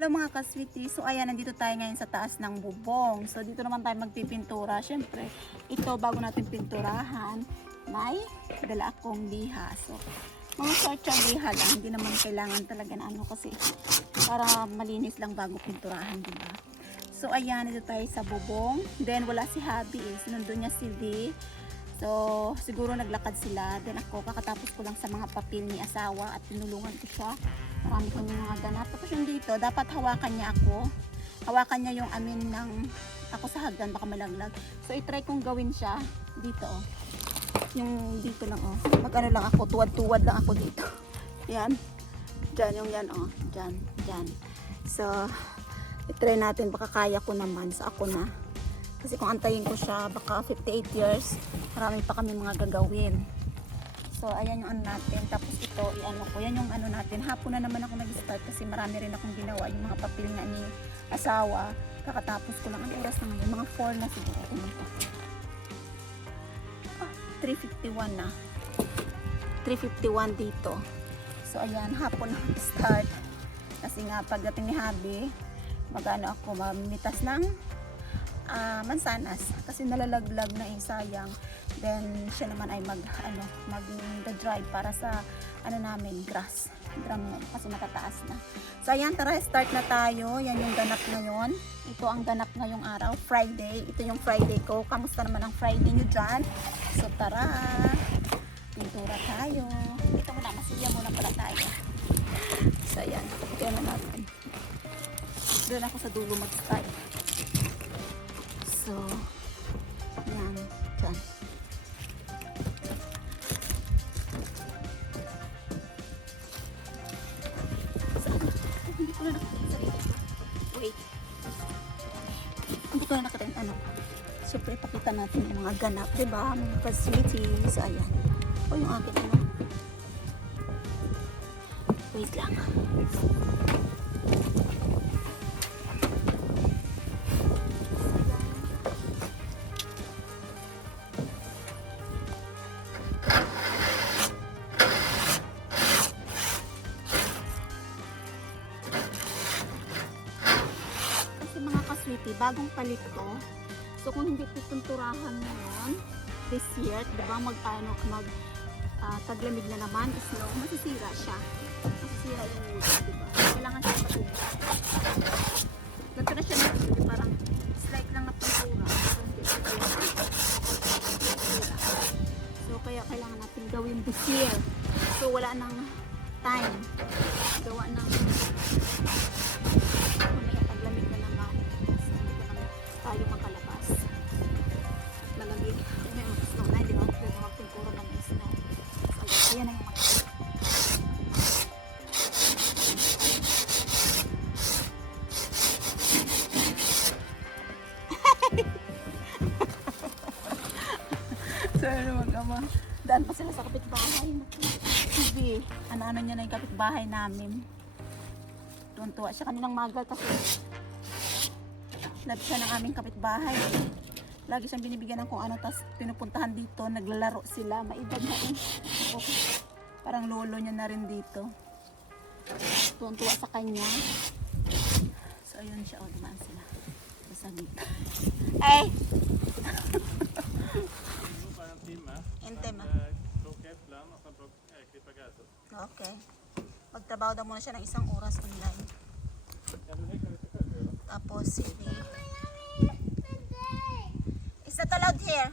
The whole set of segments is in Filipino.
Hello mga kaswiti, so ayan, nandito tayo ngayon sa taas ng bubong. So dito naman tayo magpipintura. Syempre, ito bago natin pinturahan, may dala akong liha. So, mga short yung liha lang, hindi naman kailangan talaga na ano kasi para malinis lang bago pinturahan, diba? So ayan, nandito tayo sa bubong. Then wala si Habi sinundo niya si V. So, siguro naglakad sila. Then ako, kakatapos ko lang sa mga papel ni asawa at tinulungan ko siya. Marami kami mga ganap. Tapos yung dito, dapat hawakan niya ako. Hawakan niya yung amin ng ako sa hagdan, baka malaglag. So, itry kong gawin siya dito. Oh. Yung dito lang, oh. Mag-ano lang ako, tuwad-tuwad lang ako dito. Yan. Diyan, yung yan, oh. Diyan, diyan. So, itry natin, baka kaya ko naman. So, ako na. Kasi kung antayin ko siya, baka 58 years, marami pa kami mga gagawin. So, ayan yung ano natin. Tapos ito, i-ano ko. Yan yung ano natin. Hapon na naman ako nag-start kasi marami rin akong ginawa. Yung mga papel nga ni asawa. Kakatapos ko lang. Ang oras na ngayon? Mga 4 na siguro. Ah, 3:51 na. 3:51 dito. So, ayan. Hapon na start. Kasi nga, pagdating ni Habi, mag-ano ako, mamitas ng mansanas kasi nalalaglag na sayang. Then siya naman ay mag-drive para sa ano namin, grass drum kasi matataas na. So ayan, tara, start na tayo. Yan yung ganap ngayon. Ito ang ganap ngayong araw, Friday. Ito yung Friday ko. Kamusta naman ang Friday nyo dyan? So tara, pintura tayo. Ito muna, masilya muna pala tayo. So ayan, kaya na natin. Doon ako sa dulo mag-start. So, yan, dyan. Hindi ko na nakita sa sarili ko. Wait. Hindi ko na nakita ano. Siyempre, pakita natin yung mga ganap, diba? Mga facilities. Ayan. O yung akin, ano. Wait lang. Bagong palit ko. So kung hindi pipinturahan ngayon this year, diba taglamig na naman, snow, masisira siya. Masisira yung wood, diba? Kailangan siya matuloy. Ganito na siya na parang slight lang na pintura. So hindi siya masisira. So kaya kailangan natin gawin this year. So wala nang time. Gawa ng tayo makalabas. Malamig. May mga snow na, hindi naman pwede magpinturo ng snow. So, yan na yung so, ano mag-ama. Daan pa sila sa kapitbahay. TV. Ano-ano niya na yung kapitbahay namin. Tuwan-tuwa siya kaninang magal kasi love siya ng aming kapitbahay. Lagi siyang binibigyan ng kung ano, tapos pinupuntahan dito, naglalaro sila, maedad na okay. Parang lolo niya na rin dito. Tuwan-tuwa sa kanya. So ayun siya, dumaan sila sa dito. Ay! Okay. Magtrabaho daw muna siya ng 1 oras online. Tapos sige. Is that allowed here?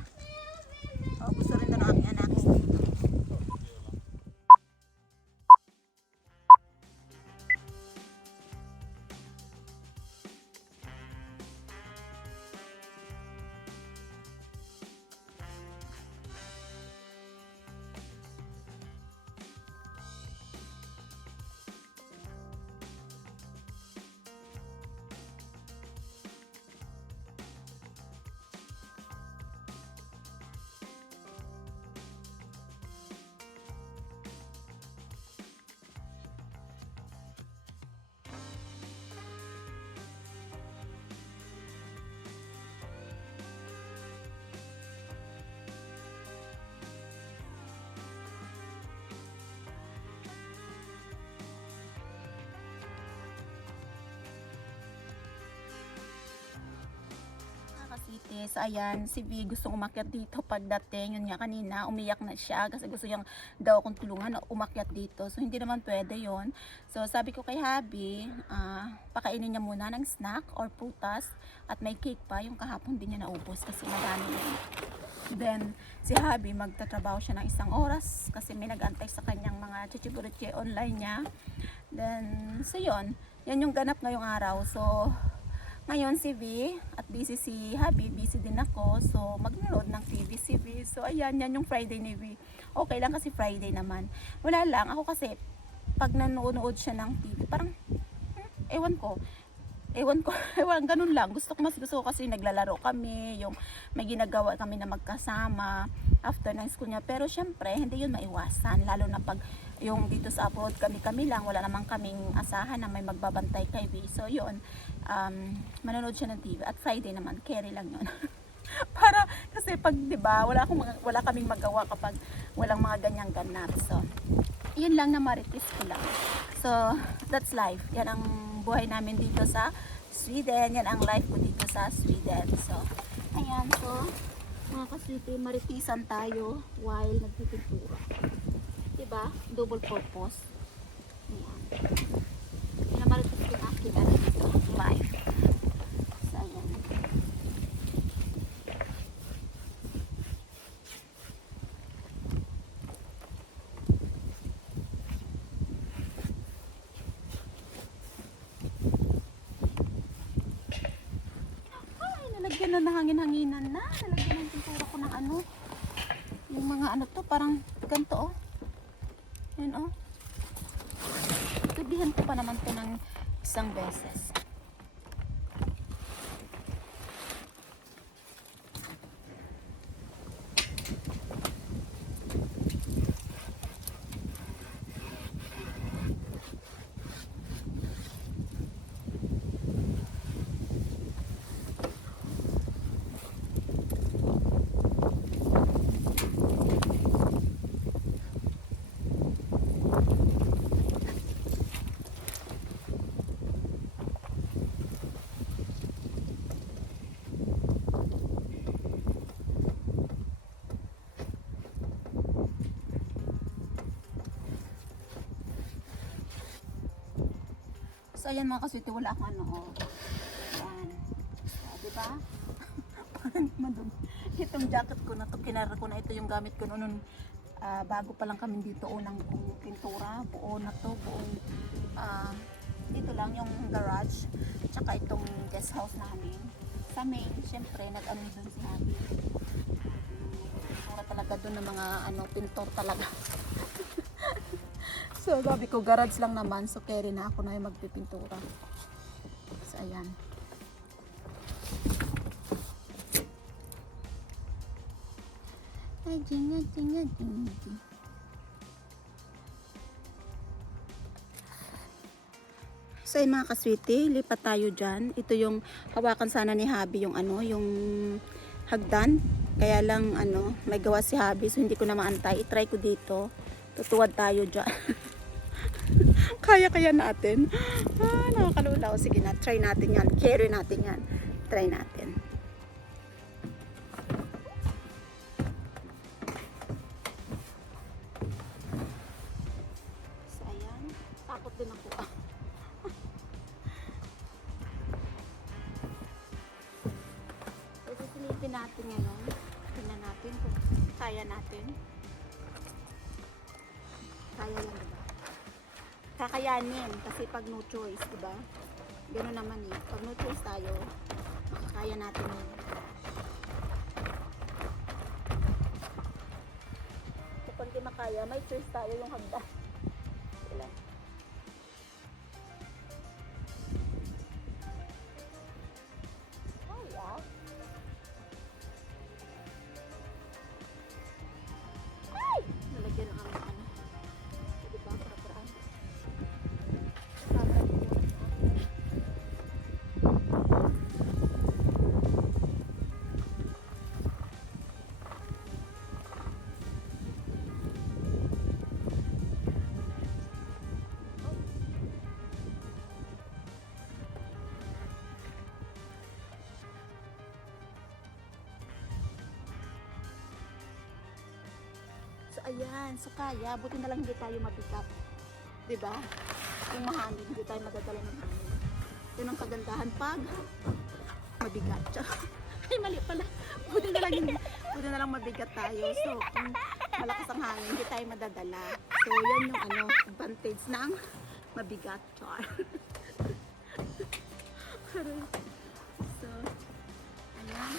Oh, gusto rin daw ng aming anak. kaswiti. So ayan, si V gustong umakyat dito pagdating. Yun nga kanina, umiyak na siya kasi gusto niyang daw akong tulungan na umakyat dito. So hindi naman pwede yon. So sabi ko kay Habi, pakainin niya muna ng snack or prutas at may cake pa. Yung kahapon din niya naubos kasi madami yun. Then si Habi magtatrabaho siya ng 1 oras kasi may nag-antay sa kanyang mga chichiburiche online niya. Then so yun, yan yung ganap ngayong araw. So ngayon si V at busy si Habi, busy din ako. So mag-load ng TV si V. So ayan, yan yung Friday ni V. Okay lang kasi Friday naman. Wala lang, ako kasi pag nanonood siya ng TV, parang ewan ko, ganun lang. Gusto ko kasi naglalaro kami, yung may ginagawa kami na magkasama after ng school niya. Pero syempre, hindi yun maiwasan. Lalo na pag yung dito sa abroad, kami lang, wala namang kaming asahan na may magbabantay kay V. So yun, manonood siya ng TV. At Friday naman, carry lang yun. Para, kasi pag, diba, wala kaming magawa kapag walang mga ganyang ganap. So, yun lang na maritis ko lang. So, that's life. Yan ang buhay namin dito sa Sweden. Yan ang life ko dito sa Sweden. So, ayan. So, mga kaswiti, maritisan tayo while nagpipintura. Diba? Double purpose. Ayan. Yan ang maritis ko akin dito. Life. So, ayan. Nalagyan na ng hangin-hanginan na. Nalagyan ng pintura ko ng ano. Yung mga ano to, parang ganito oh. Yan oh. Tubihan ko pa naman to ng 1 beses. So ayan mga kaswiti, wala akong ano oh. Ayan. So, diba? Parang madumi. Itong jacket ko na to, kinara ko na ito yung gamit ko noon bago pa lang kami dito unang pintura. Buo na to, buong dito lang yung garage. Tsaka itong guest house namin. Sa main, syempre nag-ano dun si Habi. Para talaga dun ng mga ano, pintor talaga. So, sabi ko, garage lang naman. So, carry na ako na yung magpipintura. So, ayan. So, yung mga kaswiti, lipat tayo dyan. Ito yung hawakan sana ni Habi yung ano, yung hagdan. Kaya lang, ano, may gawa si Habi. So, hindi ko na maantay. I-try ko dito. Tutuwad tayo dyan. Kaya natin. Nakakalula. O sige na, try natin yan. Carry natin yan. Try natin. So, ayan. Takot din ako. So, susunipin natin yan. Tingnan natin kung kaya natin. Kaya yan, diba? Kakayanin kasi pag no choice, diba? Gano'n naman eh. Pag no choice tayo, makakaya natin yun. Kapag di makaya, may choice tayo yung hagdan. Ilan? Kaya? Ay! Nalagyan ng ano. Diba? Para-paraan. Ayan, so kaya. Buti na lang hindi tayo mabigat. Diba? Kung mahangin, hindi tayo madadala ng hangin. Yun ang kagandahan pag mabigat. Ay, mali pala. Buti na lang hindi. Buti na lang mabigat tayo. So, kung malakas ang hangin, hindi tayo madadala. So, yan yung advantage ng mabigat. Char. So, ayan.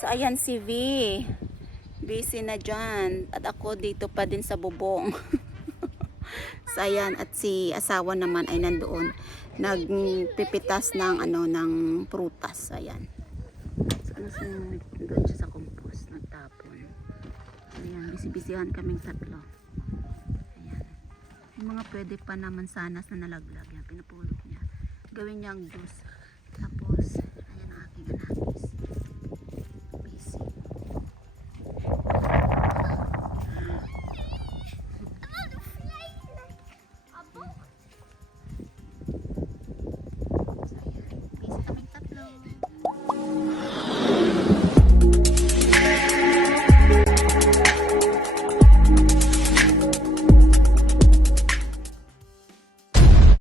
So, ayan si V. Busy na dyan. At ako dito pa din sa bubong. So, ayan. At si asawa naman ay nandoon. Nagpipitas ng, ng prutas. Ayan. So, doon siya sa compost. Nagtapon. Ayan. Busy-busyhan kaming tatlo. Yung mga pwede pa na mansanas na nalaglag. Yan, pinupulot niya. Gawin niyang juice. Tapos, ayan ang aking anak.